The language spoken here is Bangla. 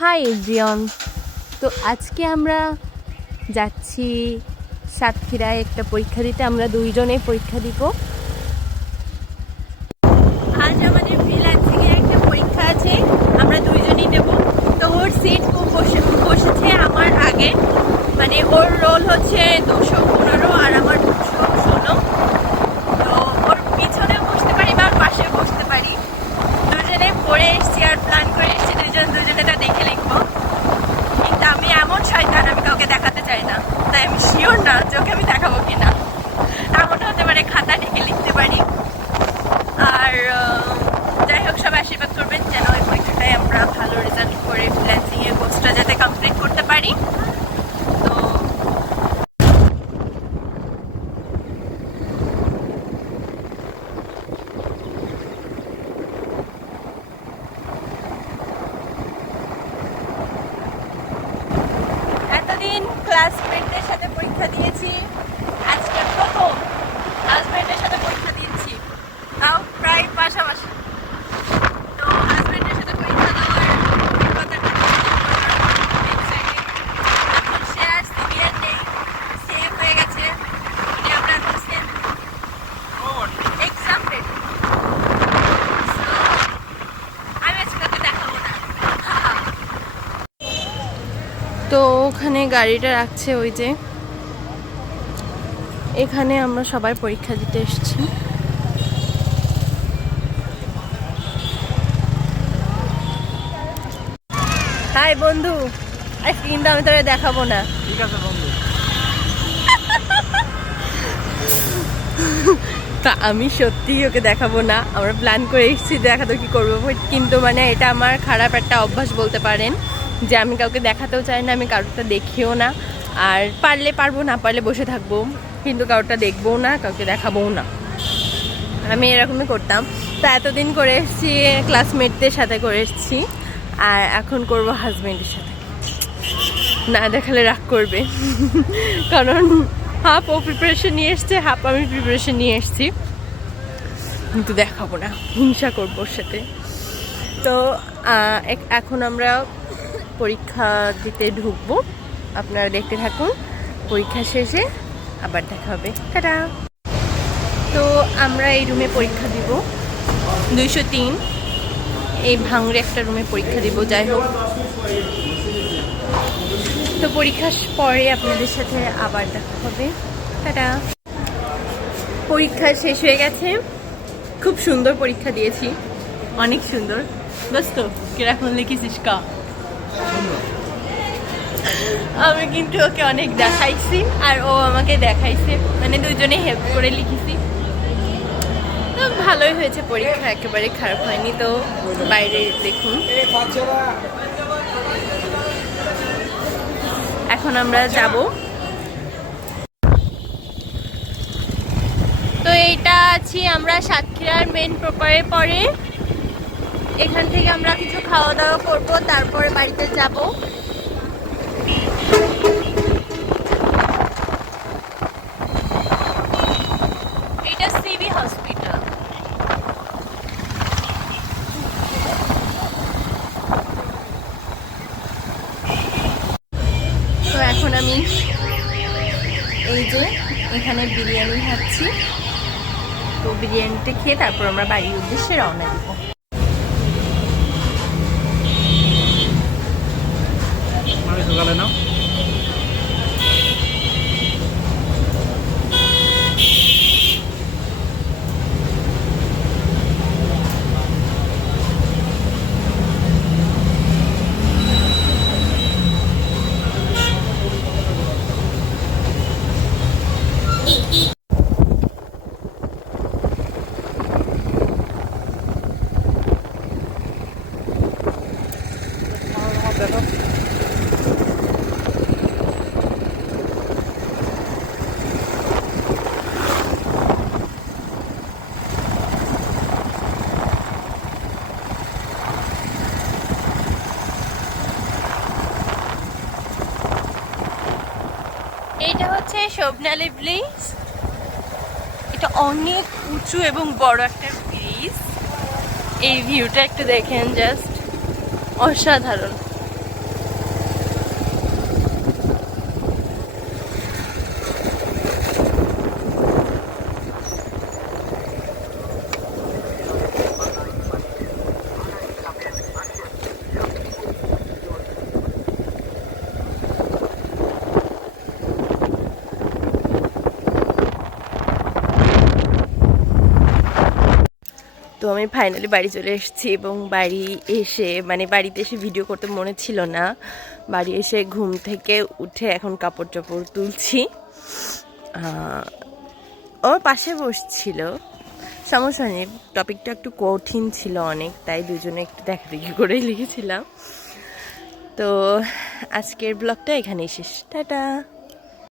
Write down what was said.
Hi everyone. তো আজকে আমরা যাচ্ছি সাতক্ষীরায় একটা পরীক্ষা দিতে। আমরা দুইজনেই পরীক্ষা দিব। আজ আমাদের ফ্রিল্যান্সিং এর একটা পরীক্ষা আছে, আমরা দুইজনই দেব। তো ওর সিট বসেছে আমার আগে, মানে ওর রোল হচ্ছে 215 আর আমার 216। তো ওর পিছনে বসতে পারি বা পাশে বসতে পারি। দুজনে পড়ে এসছি আর প্ল্যান করে এসছি দুজনেটা দেখে লিখবো। কিন্তু আমি এমন শয়তান, আমি কাউকে দেখাতে চাই না, তাই আমি শিওর না যে ওকে আমি দেখাবো কিনা। এমন হতে পারে খাতা দেখে লিখতে পারি। আর যাই হোক, সব আশীর্বাদ করবেন যেন ওই পরীক্ষাটায় আমরা ভালো রেজাল্ট করে ফ্রিল্যান্সিং এর কোর্সটা যাতে কমপ্লিট করতে পারি। তো এতদিন ক্লাসমেটদের সাথে পরীক্ষা দিয়েছি, আজকে প্রথম হাজব্যান্ডের সাথে পরীক্ষা দিয়েছি, তাও প্রায় পাশাপাশি। তো হাজব্যান্ডের সাথে পরীক্ষা দেওয়ার অভিজ্ঞতাটা এখন সে আর সিনিয়র নেই, সেভ হয়ে গেছে। উনি আমরা হোসেন এক্সাম রেডি। আমি আজকে ওকে দেখাবো না। তো ওখানে গাড়িটা রাখছে, ওই যে এখানে আমরা সবাই পরীক্ষা দিতে এসেছি। হাই বন্ধু, আজকে কিন্তু আমি তোরে দেখাবো না। ঠিক আছে বন্ধু। তা আমি সত্যিই ওকে দেখাবো না, আমরা প্ল্যান করে এসেছি দেখাতে কি করবো, কিন্তু মানে এটা আমার খারাপ একটা অভ্যাস বলতে পারেন, যে আমি কাউকে দেখাতেও চাই না, আমি কারোরটা দেখিও না। আর পারলে পারবো, না পারলে বসে থাকবো, কিন্তু কারোরটা দেখবো না, কাউকে দেখাবোও না। আমি এরকমই করতাম। তা এতদিন করে এসেছি ক্লাসমেটদের সাথে করে এসেছি, আর এখন করব হাজব্যান্ডের সাথে। না দেখালে রাগ করবে। কারণ হাফ ও প্রিপারেশন নিয়ে এসছে, হাফ আমি প্রিপারেশন নিয়ে এসেছি, কিন্তু দেখাবো না, হিংসা করবো ওর সাথে। তো এখন আমরা পরীক্ষা দিতে ঢুকবো, আপনারা দেখতে থাকুন। পরীক্ষা শেষে আবার দেখা হবে, টাটা। তো আমরা এই রুমে পরীক্ষা দিব, 203 এই ভাঙড়ে একটা রুমে পরীক্ষা দিব। যাই হোক, তো পরীক্ষার পরে আপনাদের সাথে আবার দেখা হবে, টাটা। পরীক্ষা শেষ হয়ে গেছে, খুব সুন্দর পরীক্ষা দিয়েছি, অনেক সুন্দর। দোস্ত কিরকম লিখেছিস কা? আমি কিন্তু ওকে অনেক দেখাইছি আর ও আমাকে দেখাইছে, মানে দুজনে হেল্প করে লিখেছি। তো ভালোই হয়েছে পরীক্ষা, একেবারে খারাপ হয়নি। তো বাইরে দেখুন, এখন আমরা যাব। তো এইটা আছি আমরা সাতক্ষীরার মেন প্রপারে পরে। এখান থেকে আমরা কিছু খাওয়া দাওয়া করবো, তারপরে বাড়িতে যাব। এটা সিবি হসপিটাল। তো এখন আমি এই যে এখানে বিরিয়ানি খাচ্ছি। তো বিরিয়ানিটা খেয়ে তারপর আমরা বাড়ির উদ্দেশ্যে রওনা দিব। সকালে নাও। এইটা হচ্ছে শোভনালী ব্রিজ। এটা অনেক উঁচু এবং বড় একটা ব্রিজ। এই ভিউটা একটু দেখেন, জাস্ট অসাধারণ। তো আমি ফাইনালি বাড়ি চলে এসেছি এবং বাড়ি এসে মানে বাড়িতে এসে ভিডিও করতে মনে ছিল না। বাড়ি এসে ঘুম থেকে উঠে এখন কাপড় চোপড় তুলছি। ওর পাশে বসছিল, সমস্যা নেই, টপিকটা একটু কঠিন ছিল অনেক, তাই দুজনে একটু দেখাদেখি করেই লিখেছিলাম। তো আজকের ব্লগটা এখানেই শেষ, টাটা।